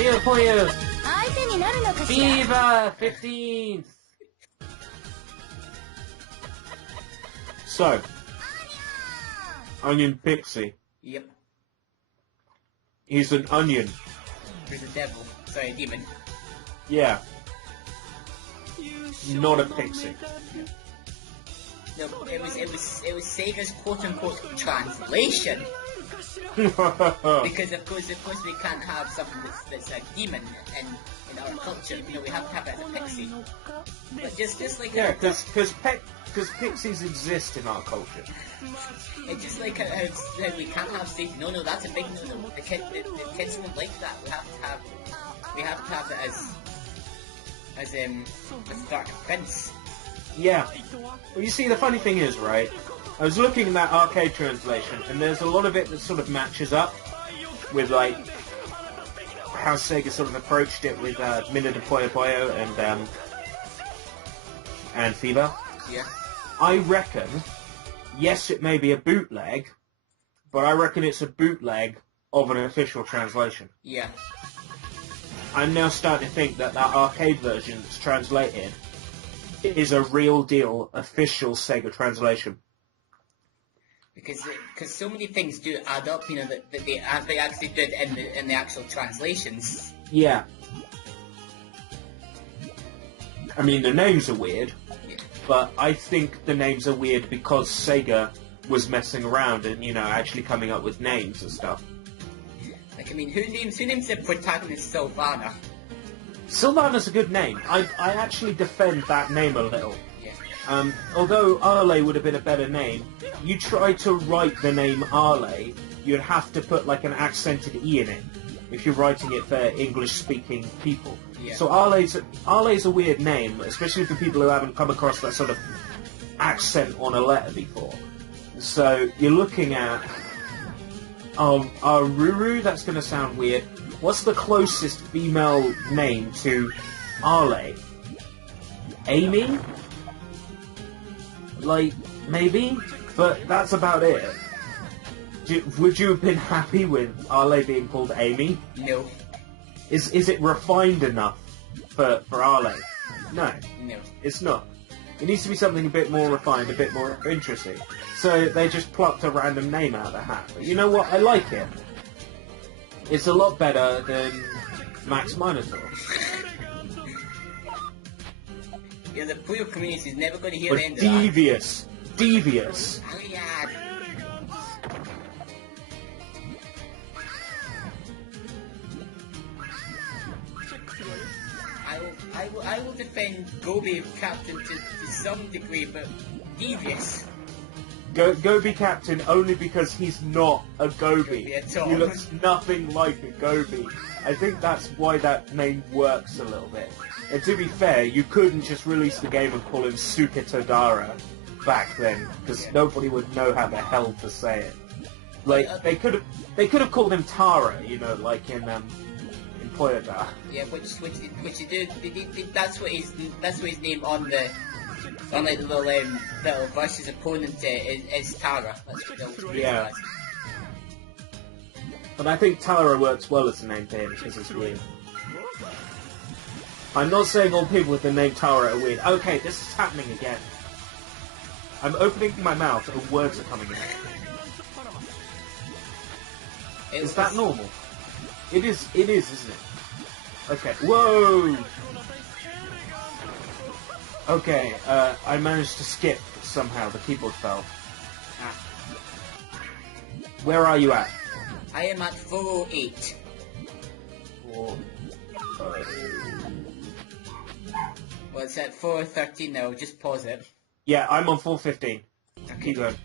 Puyo Puyo! 相手になるのかしら。 Viva 15th! So, Onion Pixie. Yep. He's an onion. He's a devil. Sorry, a demon. Yeah. Not a pixie. No, it was Sega's quote-unquote translation. Because of course we can't have something that's a demon in our culture. You know, we have to have it as a pixie. But just like because pixies exist in our culture. It's just like how we can't have Satan. No, that's a big no. The kids won't like that. We have to have it as Dark Prince. Yeah. Well, you see, the funny thing is, right? I was looking at that arcade translation, and there's a lot of it that sort of matches up with like how Sega sort of approached it with Minute of Puyo Puyo and FIBA. Yeah. I reckon, yes, it may be a bootleg, but I reckon it's a bootleg of an official translation. Yeah. I'm now starting to think that arcade version that's translated is a real deal official Sega translation. Because so many things do add up, you know, that they actually did in the actual translations. Yeah. I mean, the names are weird, but I think the names are weird because Sega was messing around and, you know, actually coming up with names and stuff. Like, I mean, who names the protagonist Sylvana? Sylvana's a good name. I actually defend that name a little. Yeah. Although Arle would have been a better name, you try to write the name Arle, you'd have to put like an accented E in it if you're writing it for English-speaking people. Yeah. So Arle's a weird name, especially for people who haven't come across that sort of accent on a letter before. So you're looking at Ruru. That's going to sound weird. What's the closest female name to Arle? Amy? Like, maybe? But that's about it. Would you have been happy with Arle being called Amy? No. Is it refined enough for Arle? No. No. It's not. It needs to be something a bit more refined, a bit more interesting. So they just plucked a random name out of the hat. But you know what? I like it. It's a lot better than Max Minotaur. Yeah, the Puyo community is never going to hear the end of Devious. Devious. Oh yeah. I will defend Gobi Captain to some degree, but devious. Gobi Captain only because he's not a Gobi. He looks nothing like a Gobi. I think that's why that name works a little bit. And to be fair, you couldn't just release the game and call him Suke Todara back then, because nobody would know how the hell to say it. Like they could have called him Tara, you know, like in Puyo. Yeah, which you do. That's what his name on the little versus opponent is Tara. That's what they'll yeah. But I think Tara works well as a name for him because it's weird. I'm not saying all people with the name Tara are weird. Okay, this is happening again. I'm opening my mouth and words are coming out. Is that normal? It is, isn't it? Okay, whoa! Okay, I managed to skip somehow, the keyboard fell. Where are you at? I am at 408. 4, Well, it's at 413 now, just pause it. yeah, I'm on 415. Keep going.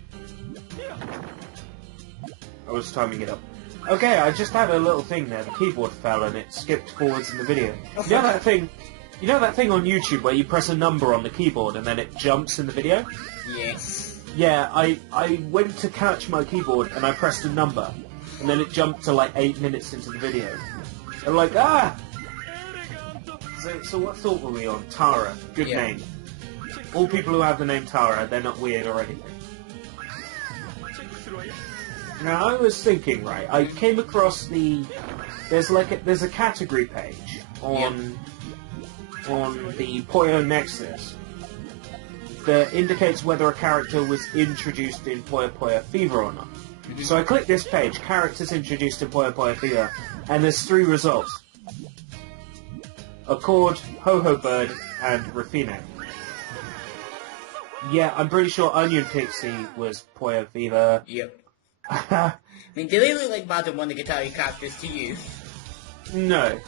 I was timing it up. Okay, I just had a little thing there. The keyboard fell and it skipped forwards in the video. You know that thing? You know that thing on YouTube where you press a number on the keyboard and then it jumps in the video? Yes. Yeah, I went to catch my keyboard and I pressed a number and then it jumped to like 8 minutes into the video. I'm like, ah! So what thought were we on? Tara. Good name. All people who have the name Tara, they're not weird or anything. Now, I was thinking, right, I came across the there's a category page on the Puyo Nexus that indicates whether a character was introduced in Puyo Puyo Fever or not. So I click this page, characters introduced in Puyo Puyo Fever, and there's 3 results. Accord, Ho-Ho Bird, and Rafine. Yeah, I'm pretty sure Onion Pixie was Puyo Fever. Yep. I mean, do they look like Madame Monogatari characters to you? No,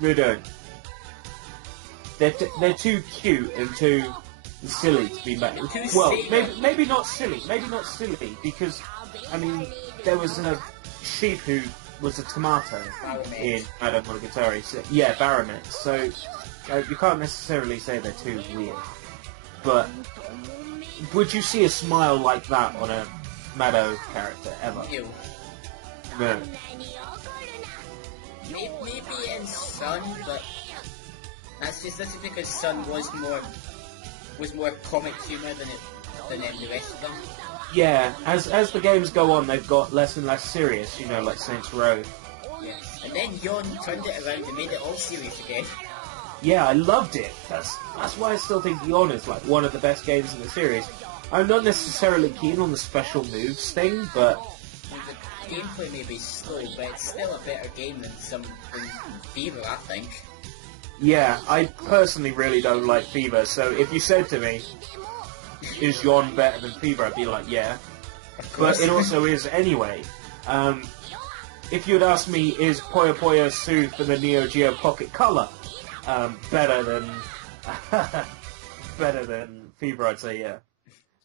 they don't. They're too cute and too silly to be made. Well, maybe not silly. Maybe not silly because, I mean, there was a sheep who was a tomato in Madame Monogatari. So, yeah, Baronet. So you can't necessarily say they're too weird. But would you see a smile like that on a Mado character ever? Ew. No. Maybe in Sun, but that's just because Sun was more comic humor than the rest of them. Yeah, as the games go on, they've got less and less serious. You know, like Saints Row. Yeah. And then Yon turned it around and made it all serious again. Yeah, I loved it. That's why I still think Yon is like one of the best games in the series. I'm not necessarily keen on the special moves thing, but the gameplay may be slow, but it's still a better game than Fever, I think. Yeah, I personally really don't like Fever, so if you said to me, is Yon better than Fever, I'd be like, yeah. But it also is anyway. If you'd asked me, is Puyo Puyo Su for the Neo Geo Pocket Color better than Fever, I'd say yeah.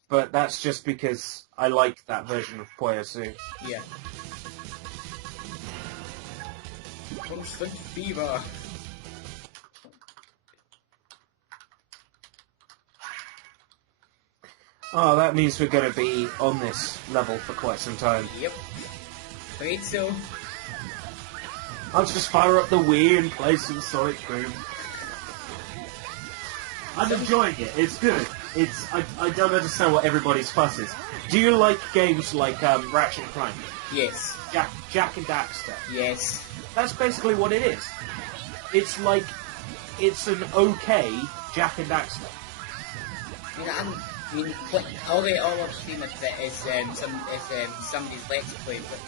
But that's just because I like that version of Puyo Su. Yeah. Constant Fever. Oh, that means we're going to be on this level for quite some time. Yep. Afraid so. I'll just fire up the Wii and play some Sonic Boom. I'm enjoying it. It's good. I don't understand what everybody's fuss is. Do you like games like Ratchet and Clank? Yes. Jack and Daxter? Yes. That's basically what it is. It's like, it's an okay Jack and Daxter. All I've seen of it is somebody's Let's Play, but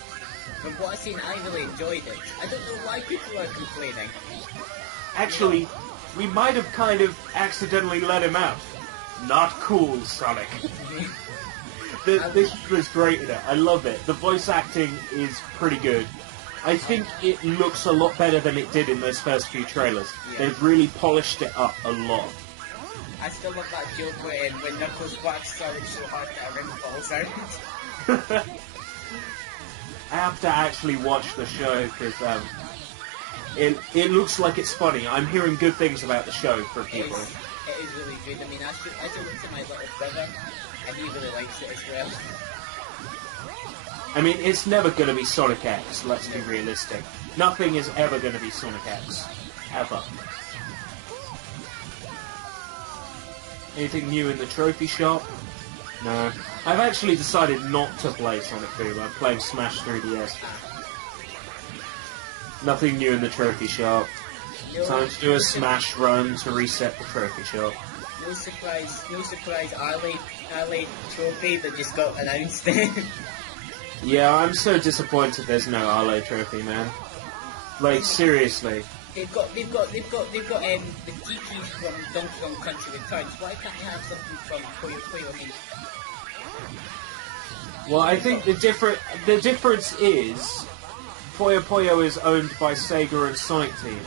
from what I've seen, I really enjoyed it. I don't know why people are complaining. Actually, we might have kind of accidentally let him out. Not cool, Sonic. This was great in it. I love it. The voice acting is pretty good. I think it looks a lot better than it did in those first few trailers. Yeah. They've really polished it up a lot. I still love that joke when Knuckles whacks Sonic so hard that a ring falls out. I have to actually watch the show because it looks like it's funny. I'm hearing good things about the show from people. It is really good. I mean, I should look to my little brother, and he really likes it as well. I mean, it's never going to be Sonic X, let's be realistic. Nothing is ever going to be Sonic X. Ever. Anything new in the trophy shop? No. I've actually decided not to play Sonic Boom. I'm playing Smash 3DS. Nothing new in the trophy shop. Time to do a Smash run to reset the trophy shop. No surprise, Alley trophy that just got announced. Yeah, I'm so disappointed there's no Arlo trophy, man. Like, seriously. They've got the Kikis from Donkey Kong Country Returns. Why can't you have something from Puyo Puyo? I mean, well, I think the difference is Puyo Puyo is owned by Sega and Sonic Team.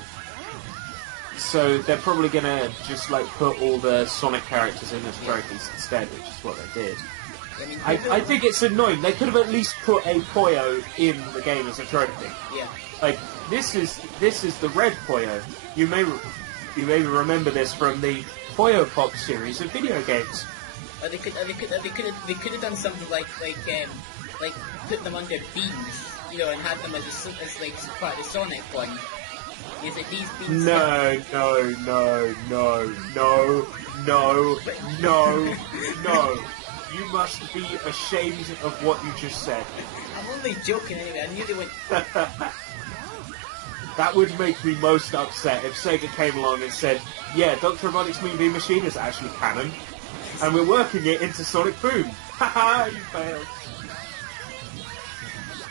So they're probably gonna just like put all the Sonic characters in as trophies instead, which is what they did. I think it's annoying. They could have at least put a Puyo in the game as a trophy. Yeah. Like this is the red Puyo. You may remember this from the Puyo Pop series of video games. They could have done something like put them under beams, you know, and had them as like part of the Sonic one. Is it these beams? No. You must be ashamed of what you just said. I'm only joking anyway. I knew they went. That would make me most upset if Sega came along and said, yeah, Dr. Robotnik's Mean Bean Machine is actually canon, and we're working it into Sonic Boom. Haha, you failed.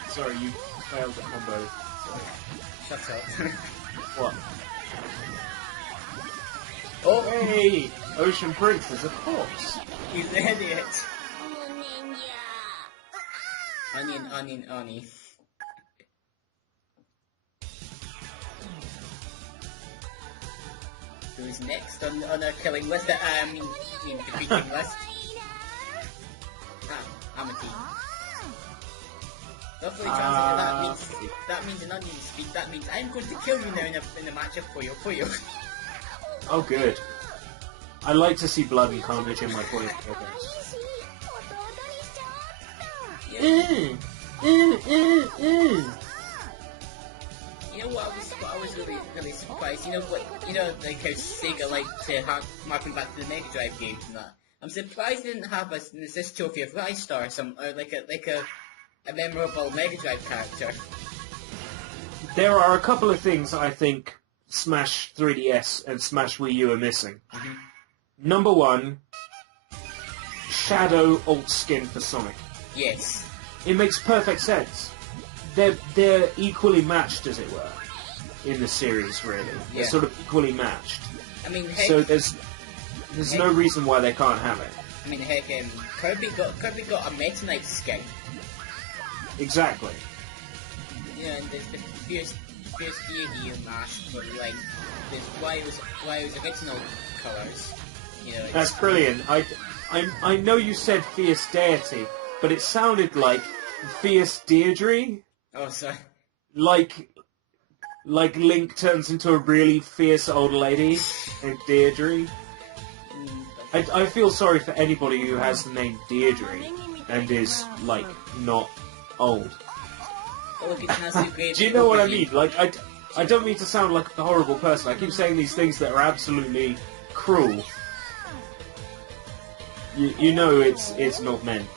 Sorry, you failed at combo. Shut up. What? Oh! Hey! Ocean Prince is a corpse. He's an idiot. Onion, onion, onion. Who's next on our killing list? I mean defeating list. I'm a team. Lovely translator, that means an onion speed. That means I'm going to kill you now in a match of Puyo Puyo. Oh, good. I like to see blood and carnage in my Puyo Puyo games. You know what I was really surprised. You know like how Sega liked to marking back to the Mega Drive games and that. I'm surprised they didn't have an assist trophy of Rystar, or like a memorable Mega Drive character. There are a couple of things I think Smash 3DS and Smash Wii U are missing. Number one, Shadow alt skin for Sonic. Yes. It makes perfect sense. They're equally matched, as it were, in the series. Really, they're sort of equally matched. I mean, so there's no reason why they can't have it. I mean, heck, Kirby got a Meta Knight skin. Exactly. Yeah, and there's the Fierce Deity mask, but like, there's why it was original colours. You know. That's brilliant. I know you said Fierce Deity, but it sounded like Fierce Deirdre. Oh, sorry. Like Link turns into a really fierce old lady named Deirdre. I feel sorry for anybody who has the name Deirdre and is, like, not old. Oh, look, it's great. Do you know what I mean? Like, I don't mean to sound like a horrible person. I keep saying these things that are absolutely cruel. You know it's not meant.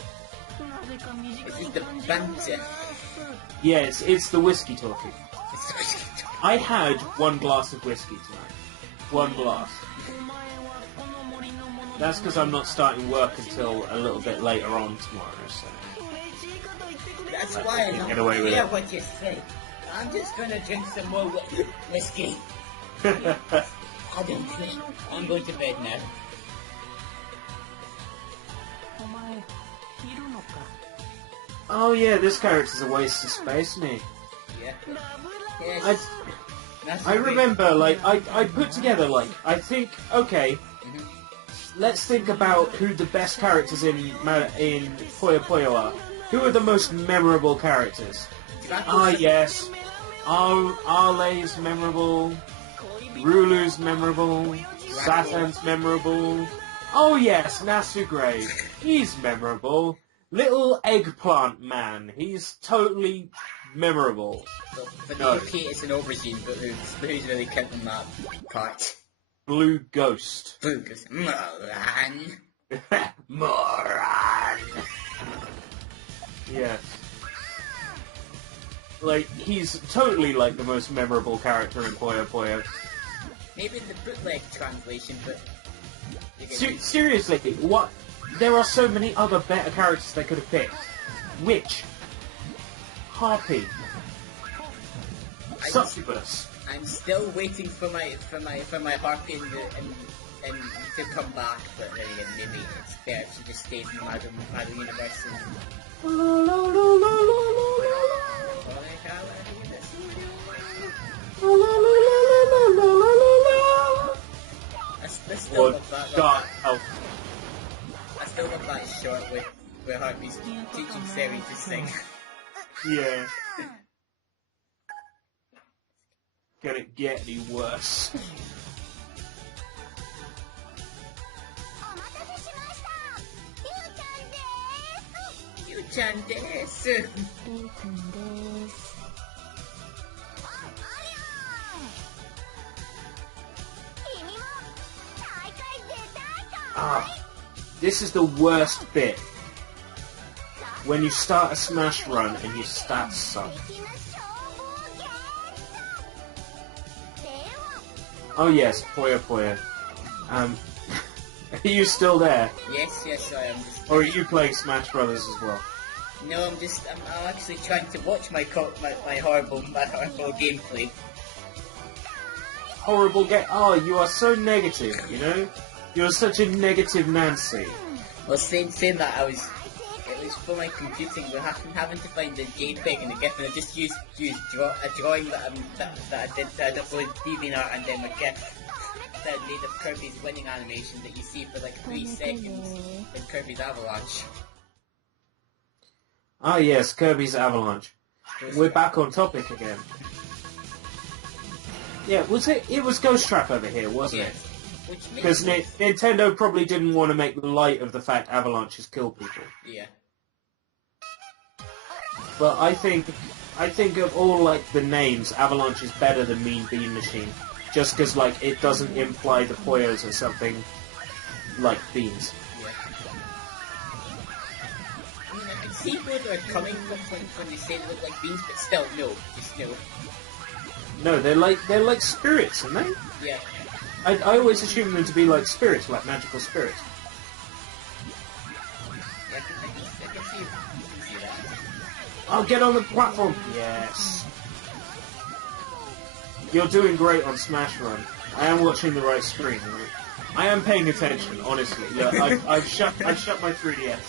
It's the banter. Yeah, it's the whiskey talking. I had one glass of whiskey tonight. One glass. That's because I'm not starting work until a little bit later on tomorrow, so... That's why I don't care what you say. I'm just gonna drink some more whiskey. I don't care. I'm going to bed now. Oh yeah, this character's a waste of space, isn't he? Yeah. Yes. I remember, like, I put together, like, I think, okay, let's think about who the best characters in Puyo Puyo are. Who are the most memorable characters? Yes. Arle's memorable. Rulu's memorable. Satan's memorable. Oh yes, Nasugray. He's memorable. Little Eggplant Man. He's totally memorable. For the UK, it's an aubergine, but who's really counting that part? Blue Ghost. Blue Ghost. Moran. Moran. Yes. Like, he's totally, like, the most memorable character in Puyo Puyo. Maybe the bootleg translation, but... Seriously, what? There are so many other better characters they could have picked. Witch. Harpy. Succubus. I'm still waiting for my Harpy and to come back, but then again, maybe it's better if she just stays in the Mario universe I still love that short where Harpy's teaching Seri to sing. Yeah. Can it get any worse? Yu-chan desu. This is the worst bit. When you start a Smash run and your stats suck. Oh yes, Puyo Puyo. Are you still there? Yes, I am. Or are you playing Smash Brothers as well? No, I'm actually trying to watch my horrible gameplay. Horrible game. Oh, you are so negative, you know? You're such a negative Nancy. Well, saying that, it was for my computing. We're having to find the JPEG and the GIF, and I just used a drawing that I uploaded DeviantArt, and then a GIF that made of Kirby's winning animation that you see for like 3 seconds in Kirby's Avalanche. Ah yes, Kirby's Avalanche. We're back on topic again. Yeah, it was Ghost Trap over here, wasn't it? Because Nintendo probably didn't want to make light of the fact avalanches kill people. Yeah. But I think of all like the names, Avalanche is better than Mean Bean Machine, just because like it doesn't imply the Puyos are something like beans. Yeah. I mean, I can see where they're coming from when they say they look like beans, but still, no, just no. No, they're like spirits, aren't they? Yeah. I always assume them to be like spirits, like magical spirits. Yeah, I can see that. I'll get on the platform! Yes. You're doing great on Smash Run. I am watching the right screen, right? I am paying attention, honestly. Look, I've shut my 3DS.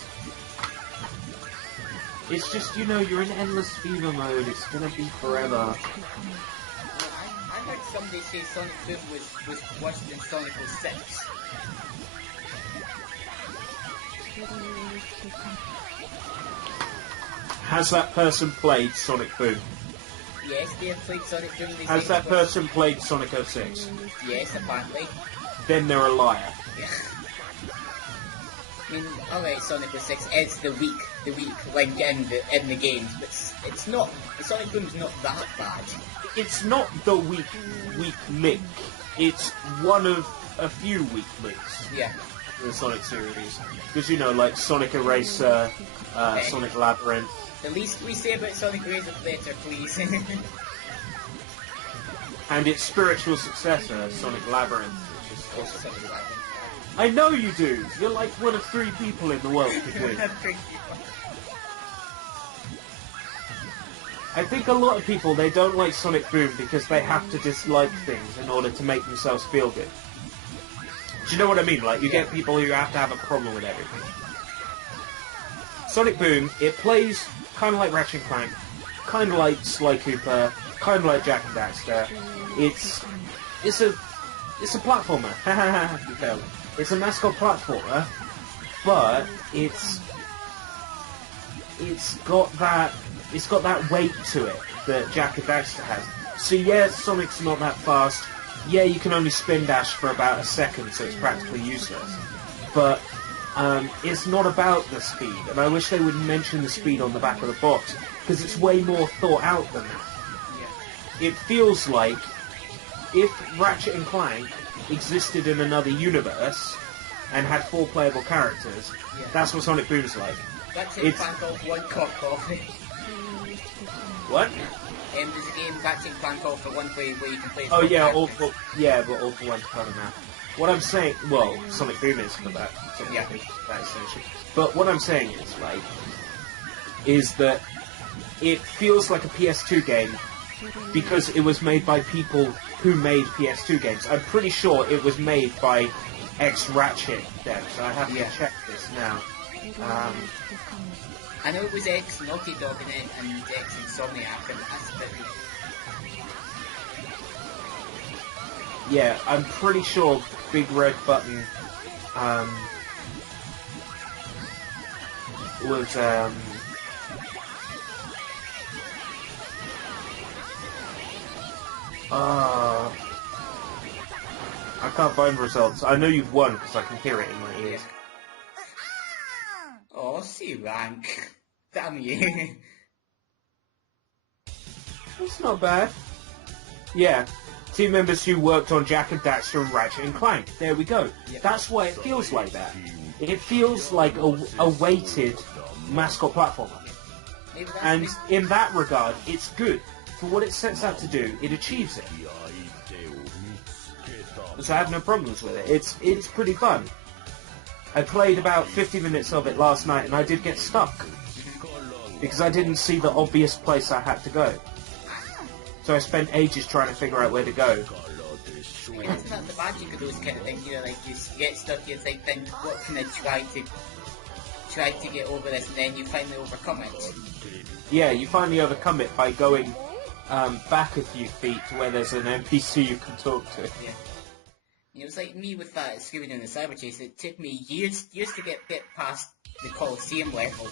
It's just, you know, you're in endless fever mode. It's gonna be forever. I heard somebody say Sonic Boom was worse than Sonic 06. Has that person played Sonic Boom? Yes, they have played Sonic Boom. Has that person played Sonic 06? Yes, apparently. Then they're a liar. Yeah. I mean, alright, Sonic 06 is the weak link in the games, but it's not. Sonic Boom's not that bad. It's not the weak link. It's one of a few weak links. Yeah. In the Sonic series, because you know, like Sonic Eraser, Okay. Sonic Labyrinth. The least we say about Sonic Eraser, the better, please. And its spiritual successor, Sonic Labyrinth, which is awesome. Sonic Labyrinth. I know you do! You're like one of 3 people in the world who do. I think a lot of people, they don't like Sonic Boom because they have to dislike things in order to make themselves feel good. Do you know what I mean? Like, you get people who have to have a problem with everything. Sonic Boom, it plays kind of like Ratchet & Clank, kind of like Sly Cooper, kind of like Jak and Daxter. It's a platformer. You failed. It's a mascot platformer, but it's got that weight to it that Jak and Daxter has. So yeah, Sonic's not that fast. Yeah, you can only spin dash for about a second, so it's practically useless. But it's not about the speed, and I wish they would mention the speed on the back of the box, because it's way more thought out than that. Yeah. It feels like if Ratchet and Clank existed in another universe and had 4 playable characters, that's what Sonic Boom's like. Ratchet and Clank off one cock. What? There's a game, Ratchet and Clank off for one where you can play. Oh yeah, but all for one kind of now. What I'm saying, well, Sonic Boom is for that. So yeah, that essentially. But what I'm saying is, right, is that it feels like a PS2 game because it was made by people who made PS2 games. I'm pretty sure it was made by ex-Ratchet devs. I have to check this now. I know it was ex-Naughty Dog and ex-Insomniac, and that's a bit... Yeah, I'm pretty sure Big Red Button was I can't find results. I know you've won because I can hear it in my ears. Oh, C rank. Damn you. That's not bad. Yeah. Team members who worked on Jak and Daxter and Ratchet and Clank. There we go. Yep. That's why it feels like that. It feels like a weighted mascot platformer. And in that regard, it's good. For what it sets out to do, it achieves it. so I have no problems with it. It's pretty fun. I played about 50 minutes of it last night, and I did get stuck because I didn't see the obvious place I had to go. So I spent ages trying to figure out where to go. I mean, that's not the magic of those kind of things, you know, like you get stuck, you think, then what can I try to get over this, and then you finally overcome it. Yeah, you finally overcome it by going back a few feet to where there's an NPC you can talk to. Yeah. It was like me with that Scooby-Doo and the Cyber Chase. It took me years to get past the Colosseum level.